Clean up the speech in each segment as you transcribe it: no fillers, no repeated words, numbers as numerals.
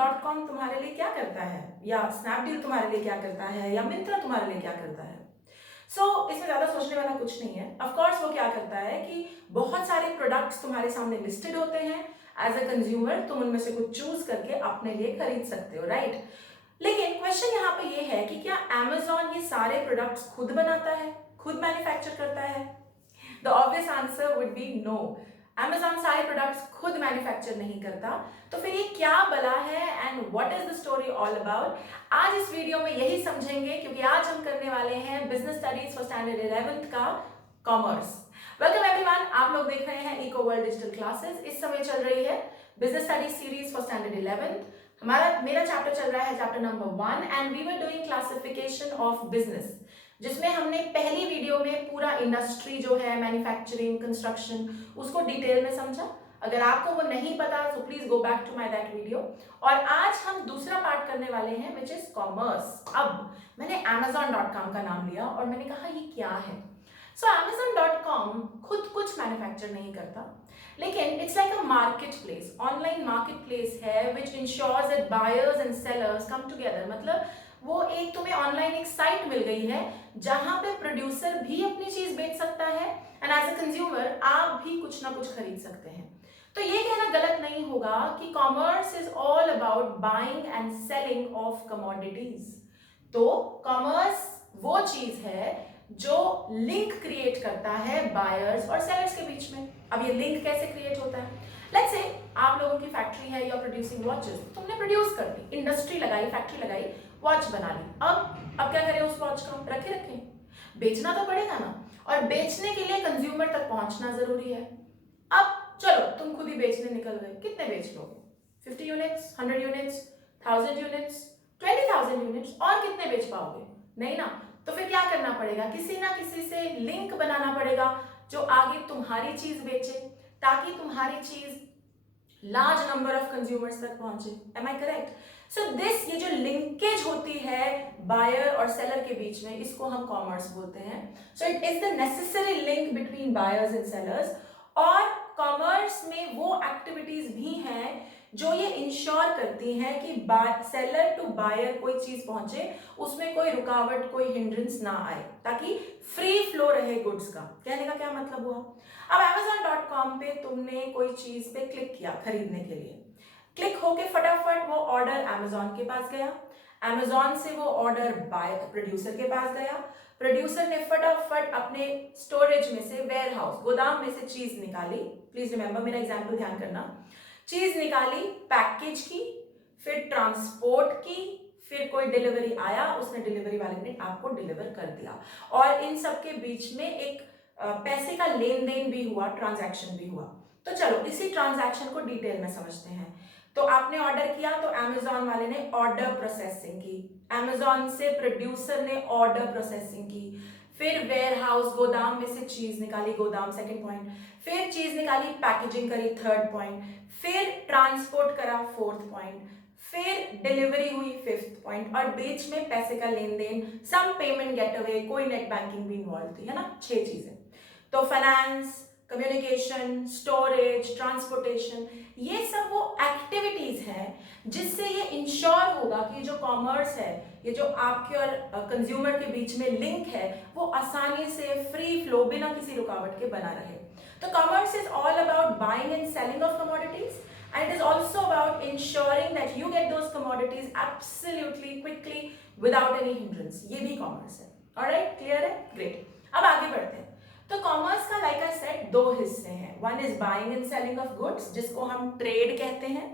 Amazon.com तुम्हारे लिए क्या करता है, या स्नैपडील तुम्हारे लिए क्या करता है, या मिंत्रा तुम्हारे लिए क्या करता है? इसमें ज्यादा सोचने वाला कुछ नहीं है। ऑफ कोर्स वो क्या करता है कि बहुत सारे प्रोडक्ट्स तुम्हारे सामने लिस्टेड होते हैं। एज अ कंज्यूमर तुम उनमें से कुछ चूज करके अपने लिए खरीद सकते हो, राइट? लेकिन क्वेश्चन यहाँ पे ये है कि क्या Amazon ये सारे प्रोडक्ट्स खुद बनाता है, खुद मैन्युफैक्चर करता है? The obvious answer would be no. Amazon सारे प्रोडक्ट्स खुद मैन्युफैक्चर नहीं करता। तो फिर ये क्या बला है and what is the story all about? आज इस वीडियो में यही समझेंगे, क्योंकि आज हम करने वाले हैं business studies for standard 11th का कॉमर्स। वेलकम एवरीवन, आप लोग देख रहे हैं इको वर्ल्ड डिजिटल क्लासेस। इस समय चल रही है business studies series for standard 11th। मेरा चैप्टर चल रहा है chapter number 1 and we were doing classification of business, जिसमें हमने पहली वीडियो में पूरा इंडस्ट्री जो है मैन्युफैक्चरिंग, कंस्ट्रक्शन, उसको डिटेल में समझा। अगर आपको वो नहीं पता तो please go back to my that video. और आज हम दूसरा पार्ट करने वाले हैं विच इज कॉमर्स। अब मैंने Amazon.com का नाम लिया और मैंने कहा ये क्या है। Amazon.com खुद कुछ मैन्युफैक्चर नहीं करता, लेकिन it's like a market place, online market place है which ensures that buyers and sellers come together. मतलब वो एक तुम्हें ऑनलाइन एक साइट मिल गई है जहां पे प्रोड्यूसर भी अपनी चीज बेच सकता है एंड एज अ कंज्यूमर आप भी कुछ ना कुछ खरीद सकते हैं। तो ये कहना गलत नहीं होगा कि commerce is all about buying and selling of commodities. तो कॉमर्स वो चीज है जो लिंक क्रिएट करता है बायर्स और सेलर्स के बीच में। अब ये लिंक कैसे क्रिएट होता है? लेट्स से आप लोगों की फैक्ट्री है, यू आर प्रोड्यूसिंग वॉचेस, तुमने प्रोड्यूस कर दी, इंडस्ट्री लगाई, फैक्ट्री लगाई, वॉच बना ली। अब क्या करें उस वॉच का? रखे रखें, बेचना तो पड़ेगा ना, और बेचने के लिए कंज्यूमर तक पहुंचना जरूरी है। अब चलो तुम खुद ही बेचने निकल गए, कितने बेच लोगे? 50 यूनिट्स, 100 यूनिट्स, 1000 यूनिट्स, 20,000 यूनिट्स, और कितने बेच पाओगे? नहीं ना। तो फिर क्या करना पड़ेगा? किसी ना किसी से लिंक बनाना पड़ेगा जो आगे तुम्हारी चीज बेचे, ताकि तुम्हारी चीज लार्ज नंबर ऑफ कंज्यूमर्स तक पहुंचे। Am I correct? So this, ये जो लिंकेज होती है बायर और सेलर के बीच में, इसको हम कॉमर्स बोलते हैं। So it is the necessary link between buyers and sellers. और कॉमर्स में वो एक्टिविटीज भी हैं जो ये इंश्योर करती हैं कि सेलर टू बायर कोई चीज पहुंचे, उसमें कोई रुकावट, कोई हिंड्रेंस ना आए, ताकि फ्री फ्लो रहे गुड्स का। कहने का क्या मतलब हुआ? अब Amazon.com पे तुमने कोई चीज पे क्लिक किया खरीदने के लिए, क्लिक होके फटाफट वो ऑर्डर Amazon के पास गया, Amazon से वो ऑर्डर प्रोड्यूसर के पास गया, प्रोड्यूसर ने फटाफट अपने स्टोरेज में से, वेयर हाउस, गोदाम में से चीज निकाली। प्लीज रिमेंबर, मेरा एग्जाम्पल ध्यान करना। चीज निकाली, पैकेज की, फिर ट्रांसपोर्ट की, फिर कोई डिलीवरी आया, उसने डिलीवरी वाले ने आपको डिलीवर कर दिया, और इन सब के बीच में एक पैसे का लेन देन भी हुआ, ट्रांजैक्शन भी हुआ। तो चलो इसी ट्रांजैक्शन को डिटेल में समझते हैं। तो आपने ऑर्डर किया तो Amazon वाले ने ऑर्डर प्रोसेसिंग की, Amazon से प्रोड्यूसर ने ऑर्डर प्रोसेसिंग की, फिर वेयर हाउस, गोदाम में से चीज निकाली, गोदाम सेकंड पॉइंट, फिर चीज निकाली, पैकेजिंग करी, थर्ड पॉइंट, फिर ट्रांसपोर्ट करा, फोर्थ पॉइंट, फिर डिलीवरी हुई, फिफ्थ पॉइंट, और बीच में पैसे का लेन देन, सम पेमेंट गेट अवे, कोई नेट बैंकिंग भी इन्वॉल्व थी, है ना? 6 चीजें। तो फाइनेंस, कम्युनिकेशन, स्टोरेज, ट्रांसपोर्टेशन, ये सब वो एक्टिविटीज हैं जिससे ये इंश्योर होगा कि जो कॉमर्स है, ये जो आपके और कंज्यूमर के बीच में लिंक है, वो आसानी से फ्री फ्लो, बिना किसी रुकावट के बना रहे। तो commerce is all about buying and selling of commodities, and it is also about ensuring that you get those commodities absolutely quickly without any hindrance. ये भी कॉमर्स है। Alright, clear है? Great. अब आगे बढ़ते हैं। तो कॉमर्स का लाइक आई सेड 2 हिस्से हैं। One is buying and selling of goods, जिसको हम ट्रेड कहते हैं,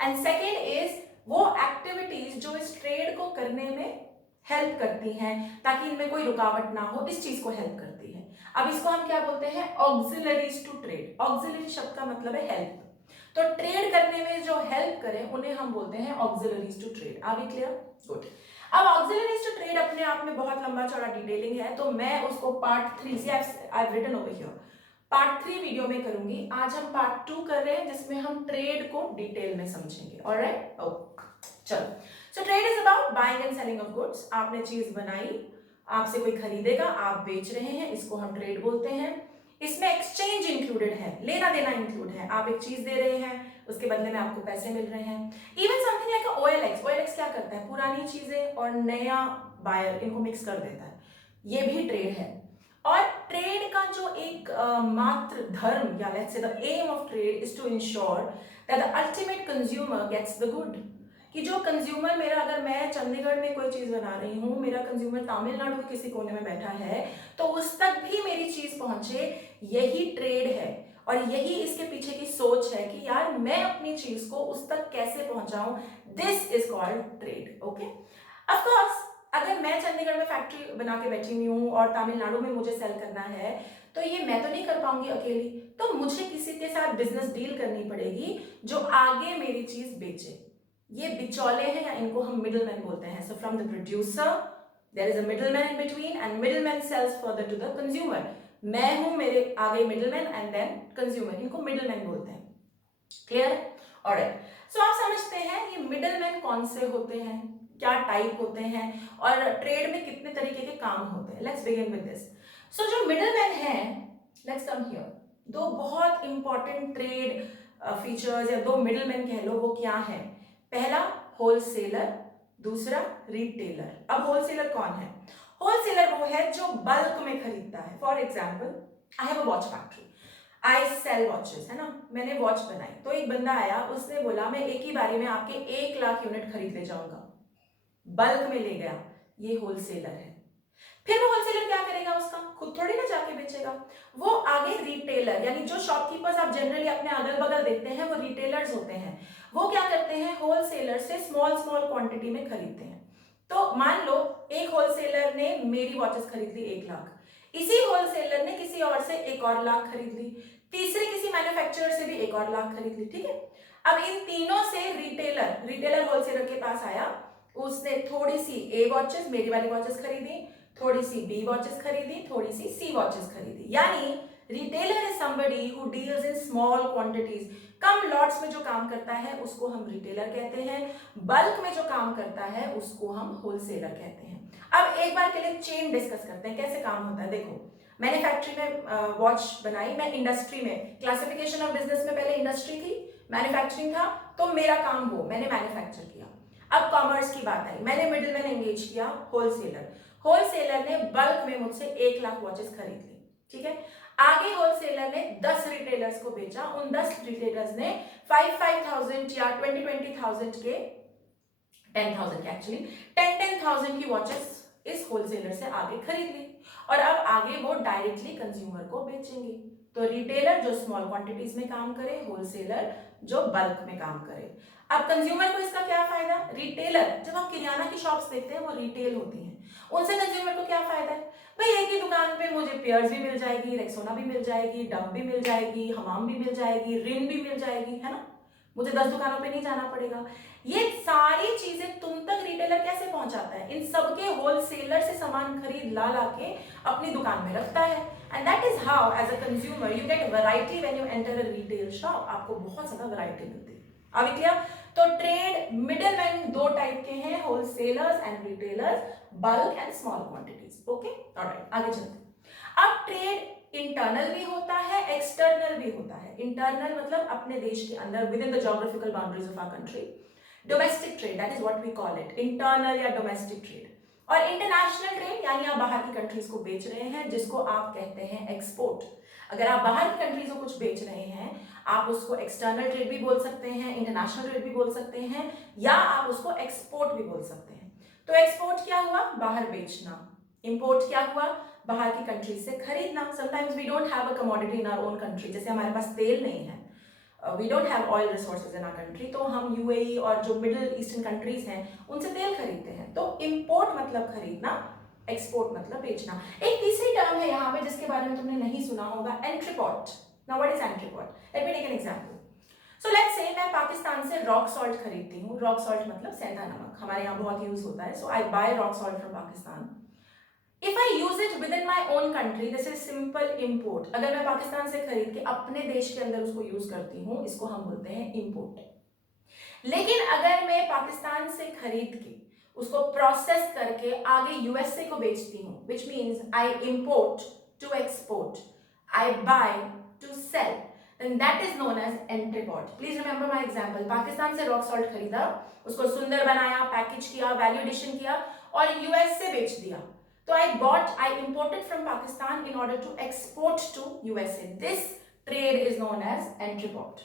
एंड सेकेंड इज वो एक्टिविटीज जो इस ट्रेड को करने में हेल्प करती हैं, ताकि इनमें कोई रुकावट ना हो, इस चीज को हेल्प करती है। अब इसको हम क्या बोलते हैं? Auxiliaries to trade. ऑक्सिलरी शब्द का मतलब है हेल्प। तो ट्रेड करने में जो हेल्प करें उन्हें हम बोलते हैं auxiliaries to trade. Are we clear? Good. अब ऑक्सिलरीज टू ट्रेड अपने आप में बहुत लंबा चौड़ा डिटेलिंग है, तो मैं उसको पार्ट 3 से I have written over here, part 3 video में करूंगी। आज हम पार्ट 2 कर रहे हैं, जिसमें हम ट्रेड को डिटेल में समझेंगे। ऑलराइट? चलो, so trade is about buying and selling of goods. आपने चीज बनाई, आपसे कोई खरीदेगा, आप बेच रहे हैं, इसको हम ट्रेड बोलते हैं। इसमें एक्सचेंज इंक्लूडेड है, लेना देना इंक्लूड है। आप एक चीज दे रहे हैं, उसके बदले में आपको पैसे मिल रहे हैं। Even something like OLX, OLX क्या करता है, पुरानी चीजें और नया बायर इनको मिक्स कर देता है, ये भी ट्रेड है। और ट्रेड का जो एक मात्र धर्म या let's say the aim of trade is to ensure that the ultimate consumer gets the good, कि जो कंज्यूमर मेरा, अगर मैं चंडीगढ़ में कोई चीज बना रही हूँ, मेरा कंज्यूमर तमिलनाडु के किसी कोने में बैठा है, तो उस तक भी मेरी चीज पहुंचे, यही ट्रेड है। और यही इसके पीछे की सोच है कि यार मैं अपनी चीज को उस तक कैसे पहुंचाऊं, this is called trade. Okay, of course अगर मैं चंडीगढ़ में फैक्ट्री बना के बैठी हुई हूँ और तमिलनाडु में मुझे सेल करना है, तो ये मैं तो नहीं कर पाऊंगी अकेली, तो मुझे किसी के साथ बिजनेस डील करनी पड़ेगी जो आगे मेरी चीज बेचे। ये बिचौले हैं या इनको हम मिडलमैन बोलते हैं। So from the producer there is a middleman in between and middleman sells further to the consumer. मैं हूं, मेरे आगे मिडलमैन एंड देन कंज्यूमर, इनको मिडलमैन बोलते हैं। क्लियर है? ऑलराइट, सो आप समझते हैं ये मिडलमैन कौन से होते हैं, क्या टाइप होते हैं, और ट्रेड में कितने तरीके के काम होते हैं। Let's begin with this. So जो मिडलमैन है, लेट्स कम हियर, दो बहुत इंपॉर्टेंट ट्रेड फीचर्स या दो मिडलमैन कह लो, वो क्या है। पहला होलसेलर, दूसरा रिटेलर। अब होलसेलर कौन है? होलसेलर वो है जो बल्क में खरीदता है। For example, I have a watch factory, I sell watches, है ना, मैंने वॉच बनाई, तो एक बंदा आया, उसने बोला मैं एक ही बारी में आपके 1 लाख यूनिट खरीद ले जाऊंगा, बल्क में ले गया, ये होलसेलर है। फिर वो होलसेलर क्या करेगा, उसका खुद थोड़ी ना जाके बेचेगा, वो आगे रिटेलर, यानी जो शॉपकीपर्स आप जनरली अपने अगल बगल देखते हैं वो रिटेलर्स होते हैं, वो क्या करते हैं, होलसेलर से स्मॉल स्मॉल क्वांटिटी में खरीदते हैं। तो मान लो एक होलसेलर ने मेरी वॉचेस खरीद ली 1 लाख, इसी होलसेलर ने किसी और से 1 और लाख खरीद ली, तीसरे किसी मैन्युफैक्चरर से भी 1 और लाख खरीद ली। ठीक है, अब इन तीनों से रिटेलर होलसेलर के पास आया, उसने थोड़ी सी ए वॉचेस, मेरी वाली वॉचेस खरीदी, थोड़ी सी बी वॉचेस खरीदी, थोड़ी सी सी वॉचेस खरीदी। यानी retailer is somebody who deals in small quantities, come lots में जो काम करता है उसको हम रिटेलर कहते हैं, बल्क में जो काम करता है उसको हम होलसेलर कहते हैं। अब एक बार के लिए चेन डिस्कस करते हैं, कैसे काम होता है। देखो, मैंने फैक्ट्री में वॉच बनाई, मैं इंडस्ट्री में, क्लासिफिकेशन ऑफ बिजनेस में पहले इंडस्ट्री थी, मैन्युफैक्चरिंग था, तो मेरा काम वो, मैंने मैन्युफैक्चर किया। अब कॉमर्स की बात आई, मैंने मिडिलमैन एंगेज किया, होलसेलर ने बल्क में मुझसे 1 लाख वॉचेस खरीद ली। ठीक है, आगे होलसेलर ने 10 रिटेलर्स को बेचा, उन 10 रिटेलर्स ने 5,000 या 20,000 के 10,000 के एक्चुअली 10,000 की वॉचेस इस होलसेलर से आगे खरीद ली, और अब आगे वो डायरेक्टली कंज्यूमर को बेचेंगे। तो रिटेलर जो स्मॉल क्वांटिटीज में काम करे, होलसेलर जो बल्क में काम करे। अब कंज्यूमर को इसका क्या फायदा? रिटेलर, जब आप किराना की शॉप्स देखते हैं वो रिटेल होती हैं, उनसे कंज्यूमर को क्या फायदा है? भाई एक ही दुकान पे मुझे पियर्स भी मिल जाएगी, रेक्सोना भी मिल जाएगी, डव भी मिल जाएगी, हमाम भी मिल जाएगी, रिन भी मिल जाएगी, है ना, मुझे 10 दुकानों पे नहीं जाना पड़ेगा। ये सारी चीजें तुम तक रिटेलर कैसे पहुंचाता है? इन सबके होलसेलर से सामान खरीद ला के अपनी दुकान में रखता है, and that is how as a consumer you get variety when you enter a retail shop. आपको बहुत ज्यादा वैरायटी मिलती है। अभी क्लियर? तो ट्रेड मिडलमैन दो टाइप के हैं, wholesalers and retailers, bulk and small quantities. Okay, alright, आगे चलते हैं। अब ट्रेड इंटरनल भी होता है, एक्सटर्नल भी होता है। इंटरनल मतलब अपने देश के अंदर, within the geographical boundaries of our country. Domestic trade, that is what we call it, internal या डोमेस्टिक ट्रेड। और इंटरनेशनल ट्रेड यानी आप बाहर की कंट्रीज को बेच रहे हैं, जिसको आप कहते हैं एक्सपोर्ट। अगर आप बाहर की कंट्रीज को कुछ बेच रहे हैं, आप उसको एक्सटर्नल ट्रेड भी बोल सकते हैं, इंटरनेशनल ट्रेड भी बोल सकते हैं, या आप उसको एक्सपोर्ट भी बोल सकते हैं। तो एक्सपोर्ट क्या हुआ? बाहर बेचना। इंपोर्ट क्या हुआ? बाहर की कंट्रीज से खरीदना। Sometimes we don't have a commodity in our own country, जैसे हमारे पास तेल नहीं है, we don't have oil resources in our country, तो हम यूएई और जो मिडिल ईस्टर्न कंट्रीज हैं उनसे तेल खरीदते हैं। तो इंपोर्ट मतलब खरीदना, एक्सपोर्ट मतलब बेचना। एक तीसरी टर्म है यहाँ पे जिसके बारे में तुमने नहीं सुना होगा, entrepot. Now what is entrepot? Let me take an example. So let's say मैं पाकिस्तान से रॉक सॉल्ट खरीदती हूँ। रॉक सॉल्ट मतलब सेंधा नमक, हमारे यहाँ बहुत यूज होता है। So I buy rock salt from Pakistan. If I use it within my own country, this is simple import. अगर मैं पाकिस्तान से खरीद के अपने देश के अंदर उसको यूज करती हूँ, इसको हम बोलते हैं इम्पोर्ट। लेकिन अगर मैं पाकिस्तान से खरीद के उसको प्रोसेस करके आगे यूएसए को बेचती हूँ, which means I import to export, I buy to sell, then that is known as entrepot. Please remember my example. Pakistan से रॉक सॉल्ट खरीदा, उसको सुंदर बनाया, पैकेज किया, वैल्यू एडिशन किया और यूएस से बेच दिया. तो I imported from Pakistan in order to export to USA. This trade is known as entrepot.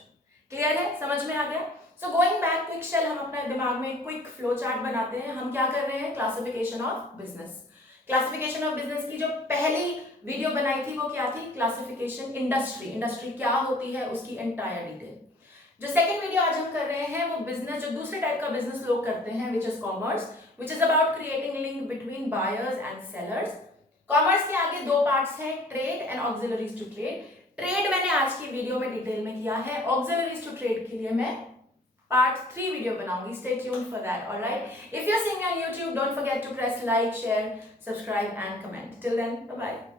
Clear है? समझ में आ गया? So going back, quick shell, हम अपने दिमाग में क्विक फ्लो चार्ट बनाते हैं. हम क्या कर रहे हैं? Classification of business. Classification of business की जो पहली वीडियो बनाई थी वो क्या थी? क्लासिफिकेशन इंडस्ट्री क्या होती है उसकी एंटायर डिटेल. जो सेकंड वीडियो आज हम कर रहे हैं वो बिजनेस, जो दूसरे टाइप का बिजनेस लोग करते हैं, which is commerce, which is about creating link between buyers and sellers. Commerce के आगे दो पार्ट्स हैं, trade and auxiliaries to trade. Trade मैंने आज की वीडियो में डिटेल में किया है. ऑक्सिलरीज टू ट्रेड के लिए मैं part 3 video बनाऊंगी. Stay tuned for that. All right. If you're seeing on YouTube, don't forget to press like, share, subscribe, and comment. Till then, bye bye.